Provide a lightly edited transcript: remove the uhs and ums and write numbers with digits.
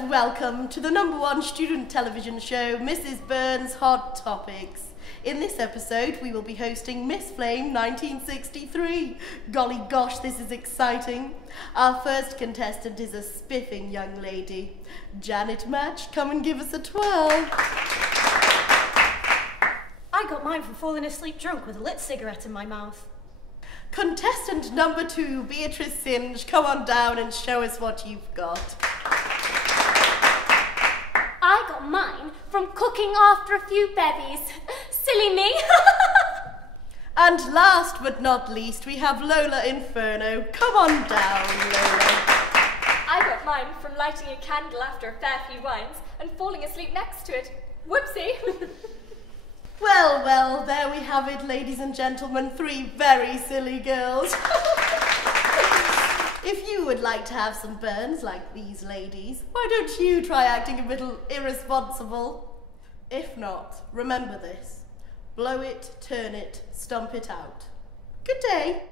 and welcome to the #1 student television show, Mrs. Burns' Hot Topics. In this episode, we will be hosting Miss Flame 1963. Golly gosh, this is exciting. Our first contestant is a spiffing young lady. Janet Match, come and give us a twirl. I got mine from falling asleep drunk with a lit cigarette in my mouth. Contestant number 2, Beatrice Singe, come on down and show us what you've got. I got mine from cooking after a few bevies. Silly me. And last but not least, we have Lola Inferno. Come on down, Lola. I got mine from lighting a candle after a fair few wines and falling asleep next to it. Whoopsie. Well, well, there we have it, ladies and gentlemen, 3 very silly girls. If you would like to have some burns like these ladies, why don't you try acting a little irresponsible? If not, remember this. Blow it, turn it, stomp it out. Good day.